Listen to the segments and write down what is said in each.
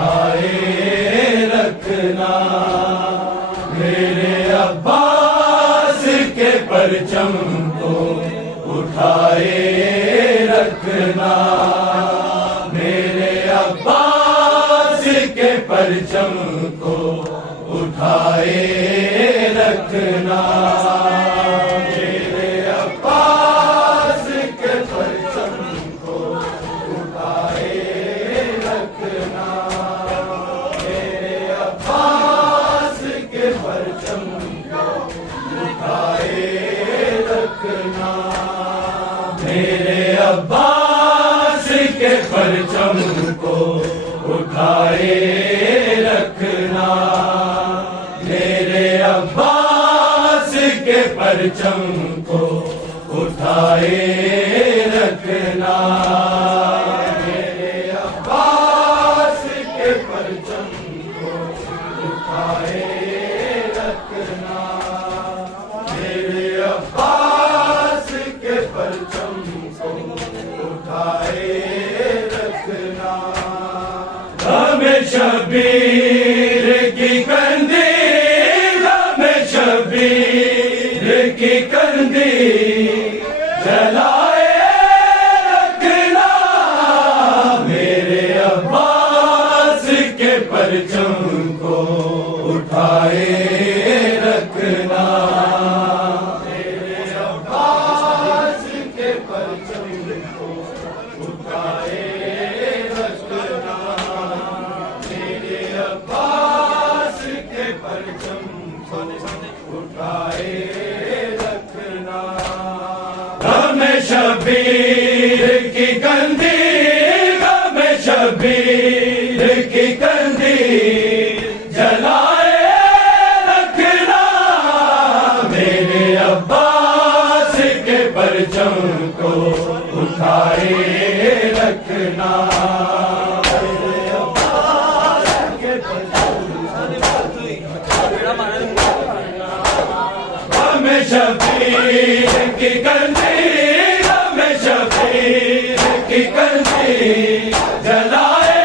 اٹھائے رکھنا، میرے عباس کے پرچم کو اٹھائے رکھنا، میرے عباس کے پرچم کو اٹھائے رکھنا، میرے عباس کے پرچم کو اٹھائے رکھنا، میرے عباس کے پرچم کو اٹھائے رکھنا، میرے عباس کے پرچم کو اٹھائے رکھنا، میرے عباس کے پرچم کو اٹھائے رکھنا، میرے عباس کے پرچم کو اٹھائے رکھنا، میرے عباس کے پرچم کو اٹھائے رکھنا، غم شبیر کی قندیل، غم شبیر کی قندیل جلائے رکھنا، میرے عباس کے پرچم کو اٹھائے رکھنا، میرے عباس کے پرچم کو اٹھائے رکھنا، میرے عباس کے پرچم کو اٹھائے رکھنا، غم شبیر کی قندیل، غم شبیر کی قندیل جلائے رکھنا، میرے عباس کے پرچم کو اٹھائے رکھنا، میرے عباس کے پرچم غم شبیر کی قندیل، غم شبیر کی قندیل جلائے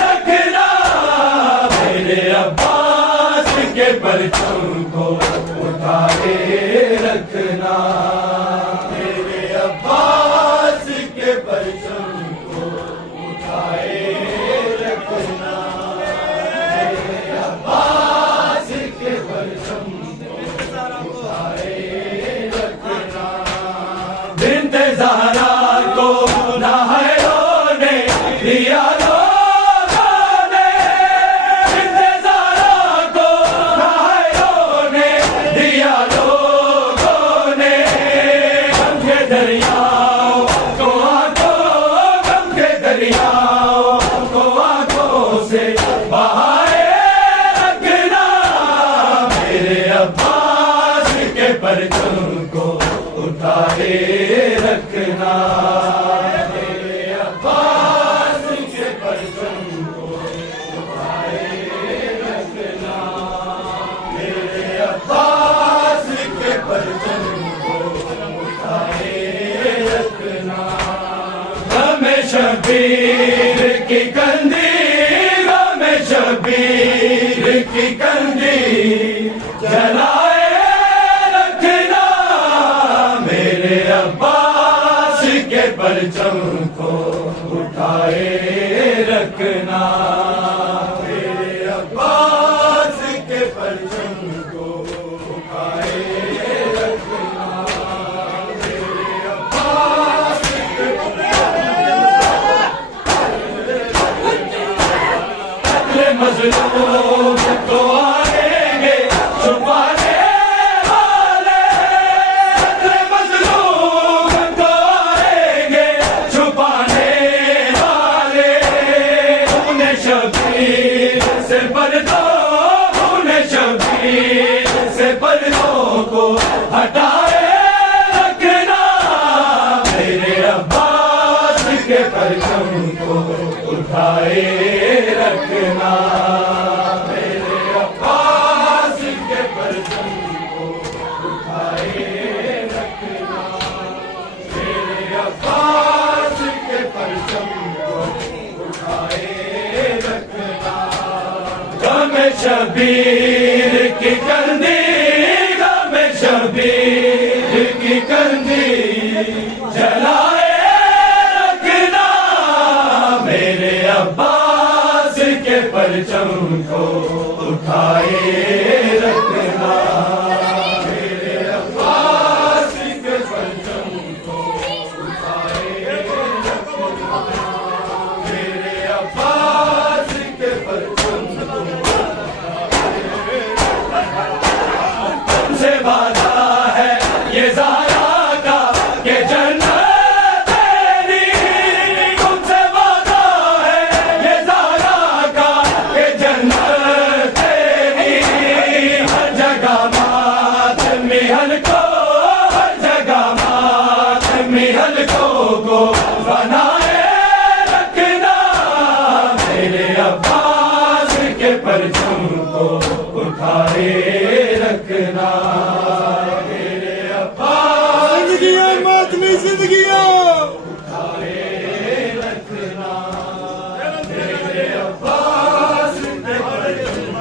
رکھنا، میرے عباس کے پرچم کو اٹھائے رکھنا، میرے عباس کے پرچم کو اٹھائے رکھنا، میرے عباس کے پرچم کو اٹھائے رکھنا، بنت زہرا کو نہ ہے رونے دیا لوگوں نے، بنت زہرا کو نہ ہے رونے دیا لوگوں نے، غم کے دریاؤں کو آنکھوں، غم کے دریاؤں کو آنکھوں سے بہائے رکھنا، میرے عباس کے پرچم کو اٹھائے رکھنا، میرے عباس کے پرچم کو اٹھائے رکھنا، میرے عباس کے پرچم کو اٹھائے رکھنا، غم شبیر کی قندیل، غم شبیر کی قندیل جلائے رکھنا، میرے عباس کے پرچم کو اٹھائے رکھنا، میرے عباس کے پرچم کو اٹھائے رکھنا، میرے عباس کے مظلوم کو آئیں گے چھپانے والے، مظلوم کو آئیں گے چھپانے والے، انہیں شبیر سے پردوں، انہیں شبیر سے پردوں کو ہٹائے رکھنا، میرے عباس کے پرچم کو اٹھائے رکھنا، میرے عباس کے پرچم کو اٹھائے رکھنا، میرے عباس کے پرچم کو اٹھائے رکھنا، شبیر کی کندی غم شبیر کی کندی جلائے رکھنا میرے عباس کے پرچم کو اٹھائے رکھنا میرے عباس کے پرچم کو اٹھائے رکھنا میرے عباس کے پرچم کو تم سے وعدہ ہے یہ زہرا کا کہ جنت تیری تم سے وعدہ ہے یہ زہرا کا کہ جنت تیری ہر جگہ ماتمی حلقوں ہر جگہ ماتمی حلقوں کو بنائے رکھنا میرے عباس کے پرچم کو اٹھائے رکھنا میرے عباس زندگیاں ماتمی زندگیاں اٹھائے رکھنا میرے عباس کے پرچم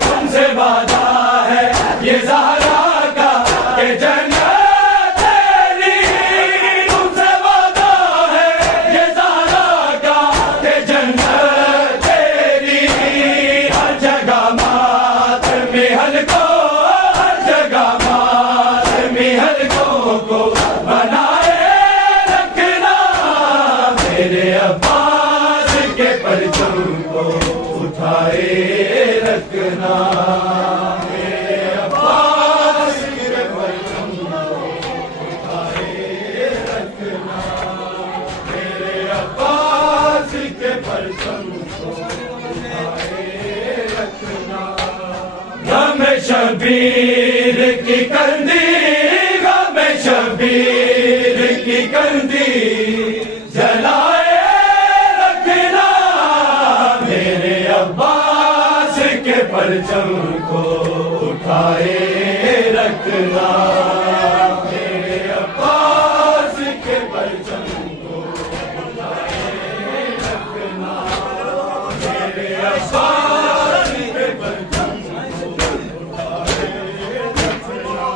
تم سے وعدہ ہے یہ زہرا کا کہ جنت تیری تم سے وعدہ ہے یہ زہرا کا کہ جنت تیری ہر جگہ ماتمی حلقوں ہر جگہ ماتمی حلقوں کو بنائے رکھنا میرے عباس کے پرچم کو اٹھائے رکھنا میرے عباس کے پرچم کو اٹھائے رکھنا میرے عباس کے پرچم کو اٹھائے رکھنا غم شبیر کی کندی غم شبیر کی کندی جلائے رکھنا میرے عباس کے پرچم کو اٹھائے رکھنا میرے عباس کے پرچم کو اٹھائے رکھنا میرے عباس کے پرچم کو اٹھائے رکھنا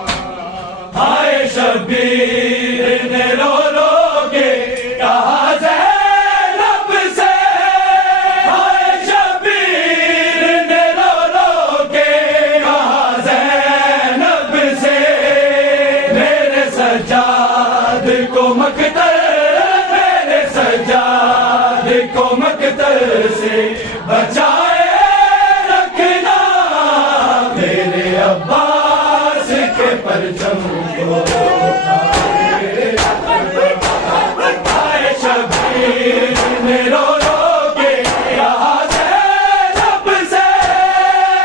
ہائے شبیر نے رو رو کے کہا زینب سے ہائے شبیر نے رو رو کے کہا زینب سے میرے سجاد کو مقتل میرے سجاد کو مقتل سے بچائے رکھنا میرے عباس کے پرچم کو ہائے شبیر نے رو رو کے کہا زینب سے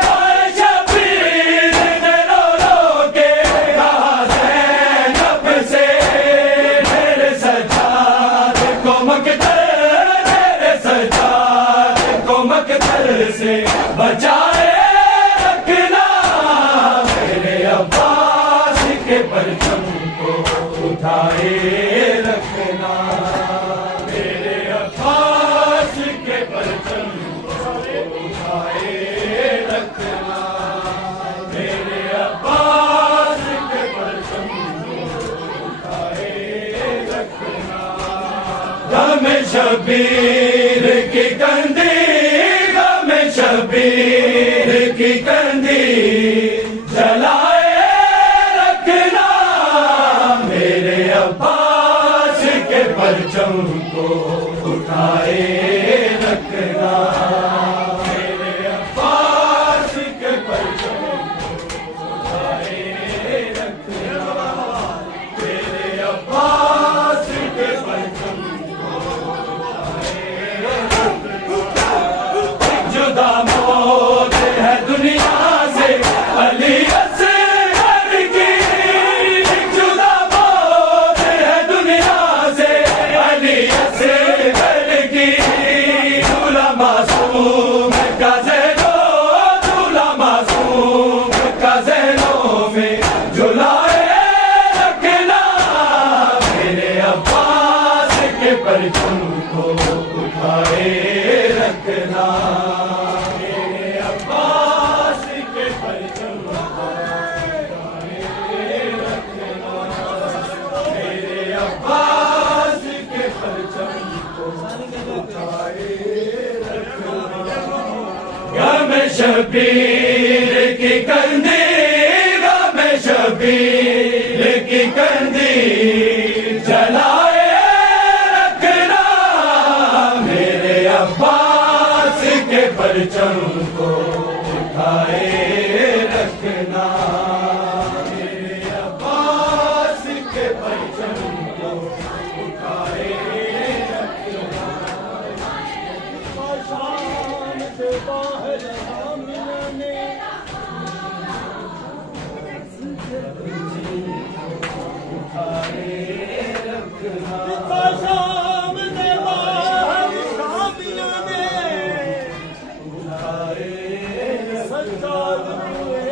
ہائے شبیر نے رو رو کے کہا زینب سے میرے سجاد کو مقتل میرے سجاد کو مقتل سے بچائے رکھنا میرے عباس کے پرچم کو اٹھائے رکھنا میرے عباس کے پرچم کو اٹھائے رکھنا میرے عباس کے پرچم کو اٹھائے رکھنا غم شبیر کی کندی غم شبیر کی کندی جلائے رکھنا میرے عباس کے پرچم کو اٹھائے رکھنا میرے عباس کے پرچم کو اٹھائے رکھنا میرے عباس کے پرچم کو اٹھائے رکھنا ایک جدا موت ہے دنیا سے علی اصغر کی ایک جدا موت ہے دنیا سے علی اصغر کی پرچم کو اٹھائے رکھنا میرے عباس کے پرچم کو اٹھائے رکھنا میرے عباس کے پرچم کو اٹھائے رکھنا غم شبیر کی کندی غم شبیر کی کندی جلائے رکھنا میرے عباس کے پرچم کو اٹھائے رکھنا میرے عباس کے پرچم کو اٹھائے رکھنا شام سے باہر حاملے شام سے باہر حاملے سجاد ہوئے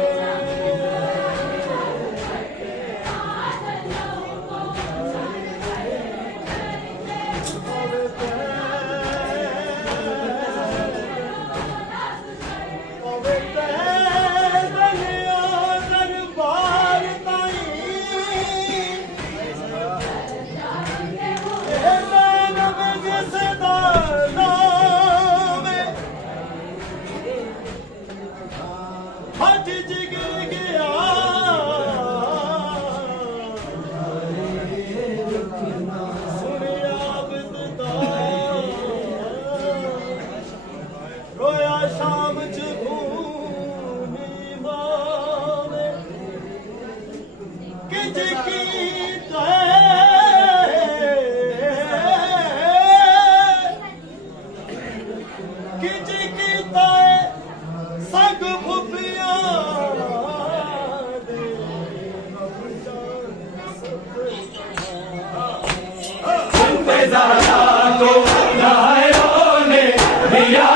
شام چونی بانے کج کی کج کی سگ بھپیاں انتظارات کو لائروں نے دیا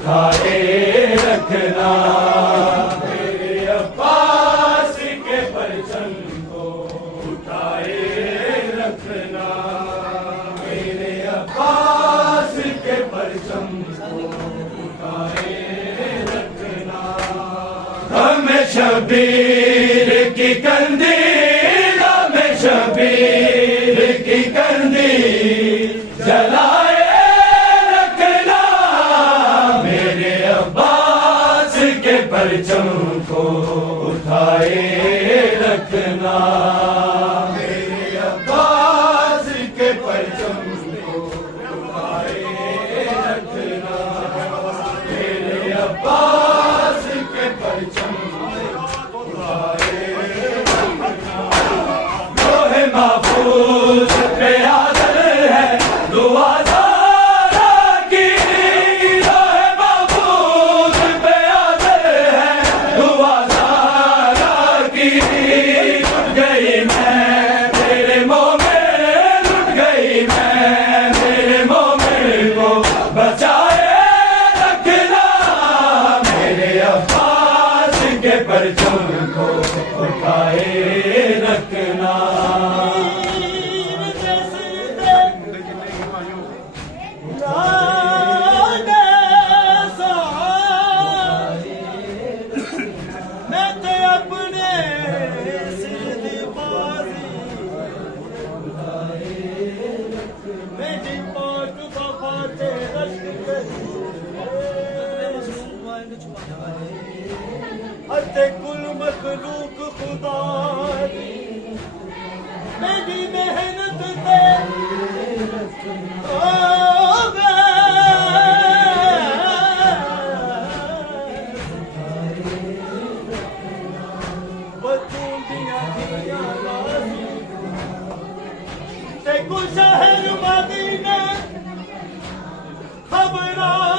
اٹھائے رکھنا میرے عباس کے پرچم کو اٹھائے رکھنا میرے عباس کے پرچم کو اٹھائے رکھنا غم شبیر کی کندی غم شبیر کی کندی جلائے پرچم کو اٹھائے رکھنا میرے عباس کے پرچم کو اٹھائے رکھنا میرے عباس کے پرچم کو اٹھائے رکھنا لوح محفوظ پہ حاضر ہے دعا پرچم کو اٹھائے رکھنا میں تو اپنے سیدھی بازی میں جی پاٹ دفاتے رشک کل مخلوق خدا میری محنت تے بچوں دیا دیا تے کو شہر مدینہ خبراں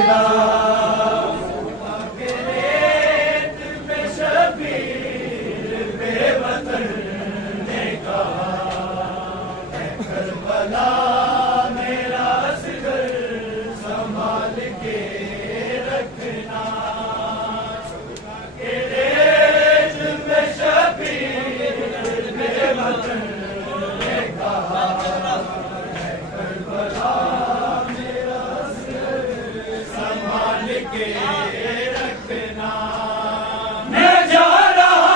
رکھنا کے ریت میں شبیر بے وطن نے کہا اے کربلا میرا اصغر سنبھال کے رکھنا کے ریت میں شبیر بے وطن نے کہا اے کربلا میرا اصغر سنبھال کے رکھنا میں جا رہا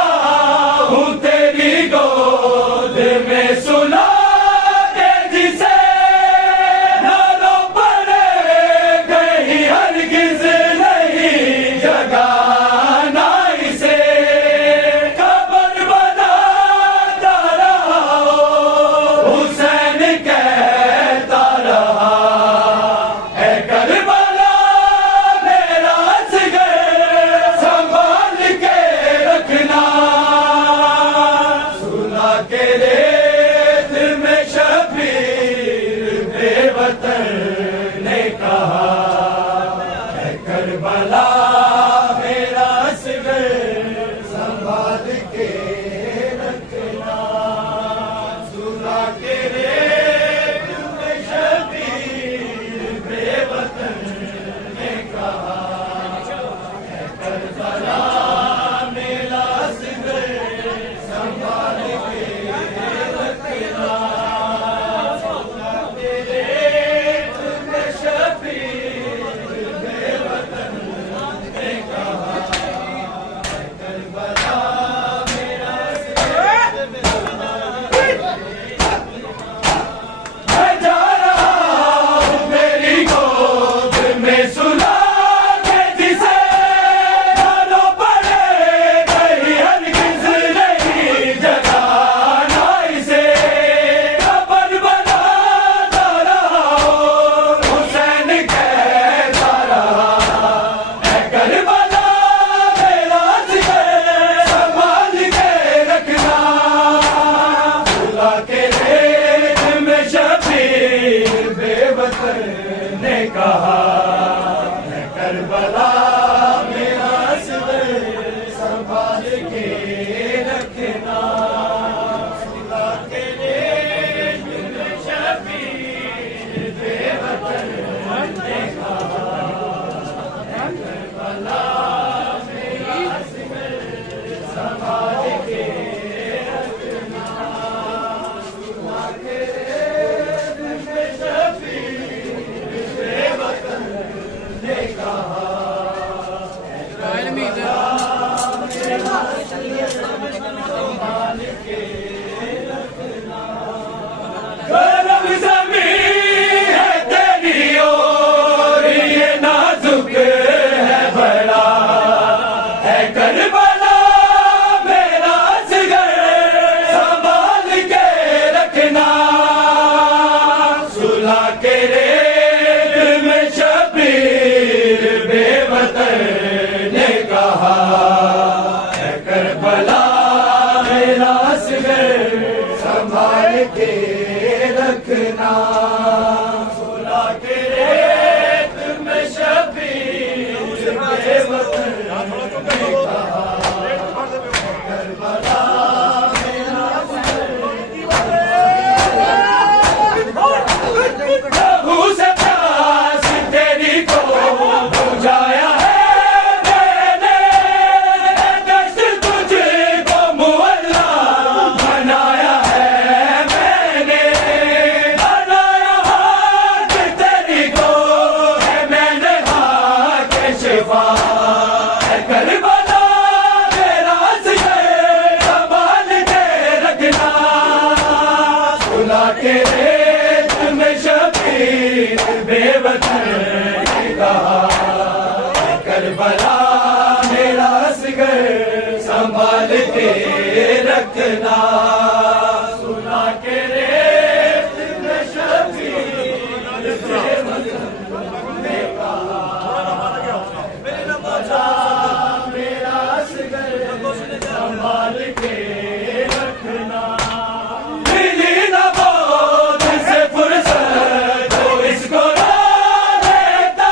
ہوں تیری گود میں سلا کے جسے نہ رو پڑے کہیں ہرگز نہیں جگانا اسے قبر بناتا رہا حسین کہتا رہا اے کربلا میرا اصغر سنبھال کے رکھنا سلا کے ریت میں شبیر بے وطن نے کہا اے کربلا میرا اصغر سنبھال کے رکھنا سلا کے ریت میں شبیر بے وطن نے کہا اے کربلا میرا اصغر سنبھال کے رکھنا سلا کے ریت میں شبیر بے وطن نے کہا اے کربلا میرا اصغر میں جا رہا ہوں تیری گود میں سلا کے جسے نہ رو پڑے کہیں ہرگز نہیں جگانا اسے قبر بناتا رہا حسین کہتا رہا اے کربلا میرا اصغر سنبھال کے رکھنا سلا کے ریت میں شبیر بے وطن نے کہا اے کربلا میرا اصغر سنبھال کے رکھنا سلا کے ریت میں شبیر بے وطن نے کہا اے کربلا میرا اصغر سنبھال کے رکھنا سلا کے ریت میں شبیر بے وطن نے کہا گرم زمین ہے تیری اور یہ نازک ہے بڑا اے کربلا میرا اصغر سنبھال کے رکھنا سلا کے ریت میں شبیر بے وطن نے کہا اے کربلا میرا اصغر سنبھال کے رکھنا سلا کے ریت میں شبیر بے وطن نے کہا کربلا میرا لہو سے پیاس تیری کو بجھایا ہے میں نے دشت تجھ کو معلا بنایا ہے میں نے بنایا ہاتھ تیری کو ہے میں نے ہاتھ شفا اے کربلا میرا اصغر سنبھال کے رکھنا سلا کے ریت میں شبیر بے وطن نے کہا اے کربلا میرا اصغر سنبھال کے رکھنا سلا کے ریت میں شبیر بے وطن نے کہا میرا اصغر سنبھال کے رکھنا ملی نہ موت سے فرصت جو اس کو نہ دیتا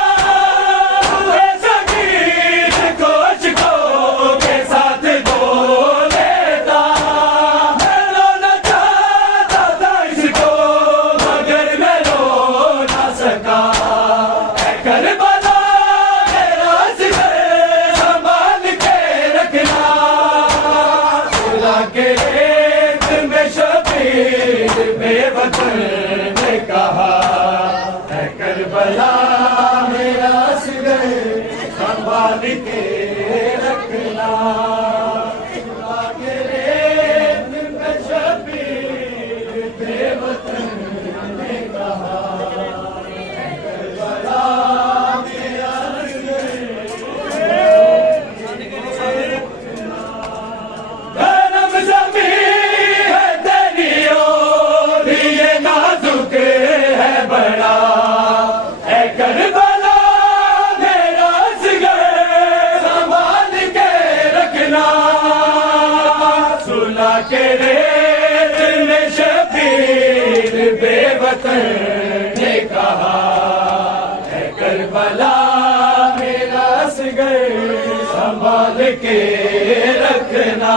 وطن نے کہا ہے کربلا میرا اصغر سنبھال کے رکھنا کے ریت میں شبیر بے وطن نے کہا کربلا میرا اصغر گرم زمین ہے تیری اور یہ نازک ہے بڑا اے کربلا میرا اصغر سنبھال کے رکھنا سلا کے ریت میں شبیر بے وطن نے کہا اے کربلا میرا اصغر سنبھال کے رکھنا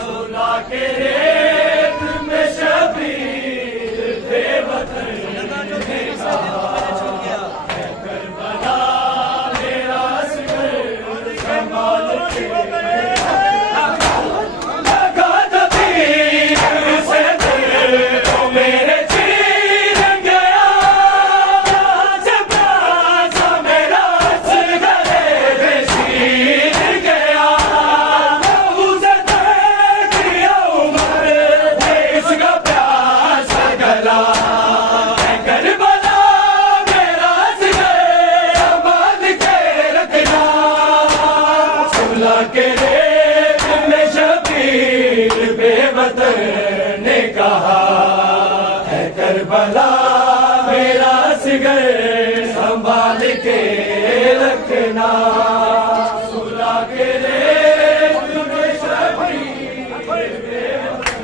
سلا کے ریت میں شبیر بے وطن نے کہا اے کربلا میرا اصغر سنبھال کے لگا تبیر سے دل میرے چیر گیا سے پیاسا میرا اصغر بے شیر گیا لہو سے دیکھ لیا عمر اس کا پیاسا گلا اے کربلا میرا اصغر سنبھال کے رکھنا سلا کے ریت میں شبیر بے وطن نے کہا اے کربلا میرا اصغر سنبھال کے رکھنا سلا کے ریت میں شبیر بے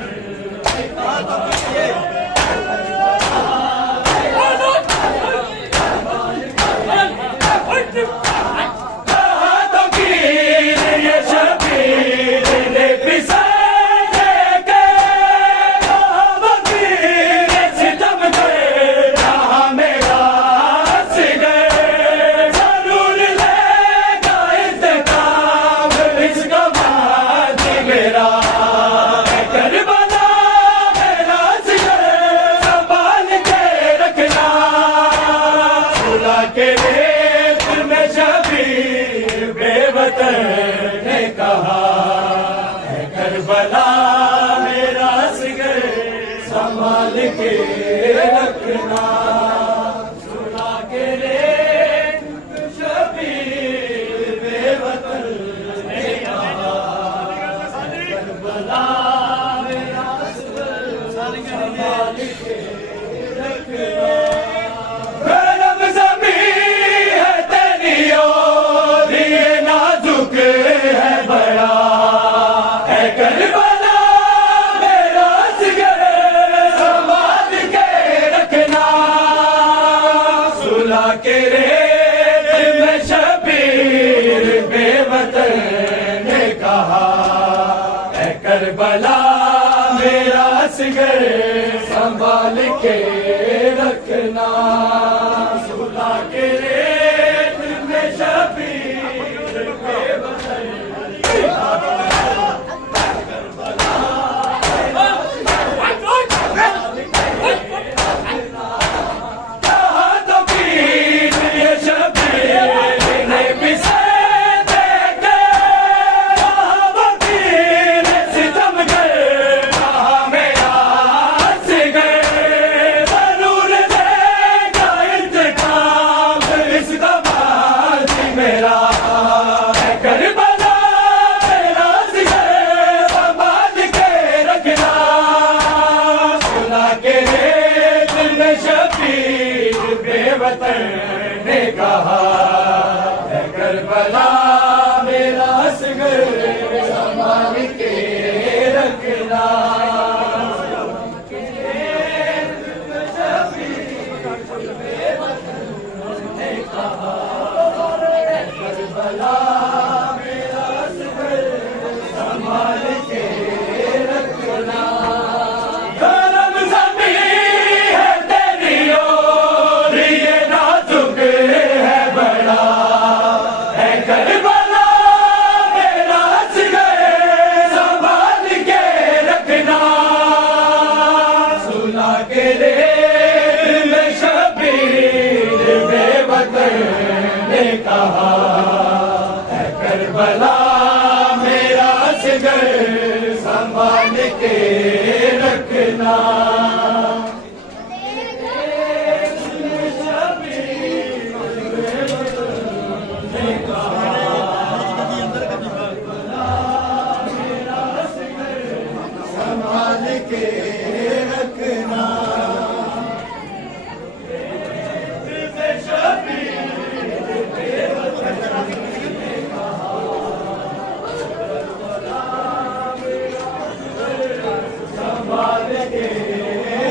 وطن نے کہا تو کی یہ شبیر نے پسند کے وکیل ستم کے جہاں میرا اصغر ضرور لے گا انتقام اس کا ماضی میرا اے کربلا میرا اصغر سنبھال کے رکھنا سلا کے ریت میں شبیر بے وطن نے کہا اے کربلا میرا اصغر سنبھال کے رکھنا سلا کے ریت میں شبیر بے وطن نے کہا کربلا میرا اصغر سنبھال کے رکھنا گرم زمین ہے تیری اور یہ نازک ہے بڑا اے کربلا میرا اصغر سنبھال کے رکھنا سلا کے ریت میں شبیر بے وطن نے کہا اے کربلا میرا اصغر سنبھال کے رکھنا سلا کے ریت میں شبیر بے وطن نے کہا کہا تو پیر یہ شبیر نے پسند کے وکیل ستم کے کہا میرا اصغر ضرور لے گا انتقام اس کا ماضی میرا اے کربلا میرا اصغر سنبھال کے رکھنا سلا کے ریت میں شبیر بے وطن نے کہا اے کربلا میرا اصغر سنبھال کے رکھنا کربلا میرا اصغر سنبھال کے رکھنا گرم زمین ہے تیری اور یہ نازک ہے بڑا اے کربلا میرا اصغر سنبھال کے رکھنا کے ریت میں شبیر بے وطن نے کہا اے کربلا میرا جگر سنبھال کے رکھنا کے رکھنا سنبھال کے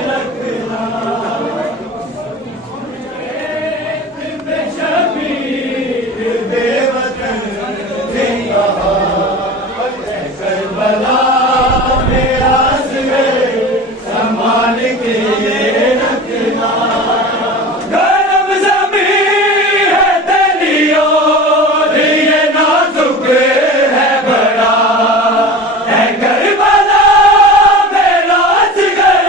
رکھنا شبیر بے وطن نے کہا کربلا میرا سنبھال کے رکھنا گرم زمین ہے تیری اور یہ نازک ہے بڑا اے کربلا میرا جگر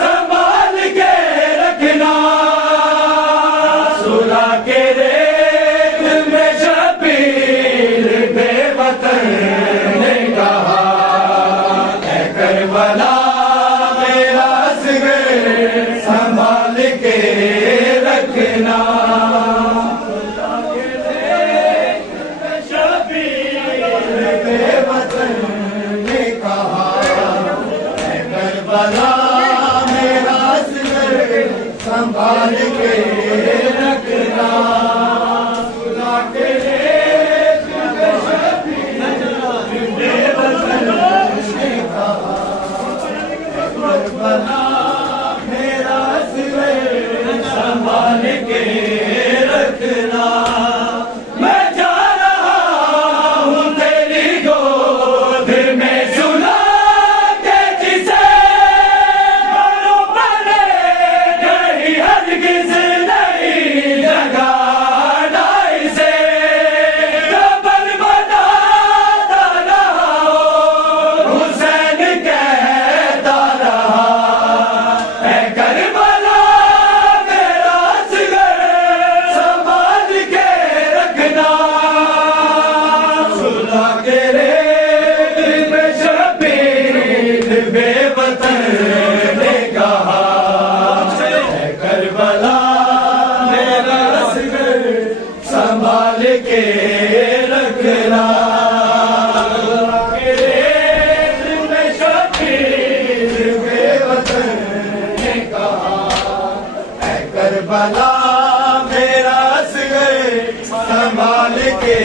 سنبھال کے رکھنا سلا کے ریت میں شبیر بے وطن نے کہا اے کربلا سنبھال کے رکھنا شبیر بے وطن نے کہا اے کربلا میرا جگر سنبھال کے رکھنا سلا کے ریت میں شبیر بے وطن نے کہا کربلا سنبھال کے رکھنا میں جا رہا ہوں تیری گود میں سلا کے جسے بڑوں بڑے کہیں ہرگز نہیں جگانا اسے جبل بناتا رہا حسین کہتا رہا اے کربلا سنبھال کے رکھنا سلا کے ریت میں شبیر بے وطن نے کہا اے کربلا میرا جگر سنبھال کے رکھنا سلا کے ریت میں شبیر بے وطن نے کہا اے کربلا میرا جگر سنبھال کے